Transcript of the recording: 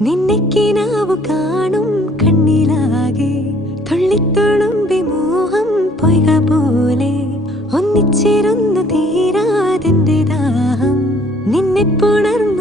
നിന്നെ കിനാവു കാണും കണ്ണിലാകെ തുള്ളിത്തുളുമ്പി മോഹം പൊയ്ക പോലെ ഒന്നിച്ചിരുന്നു തീരാതിന്റെ ദാഹം നിന്നെ പുണർന്നു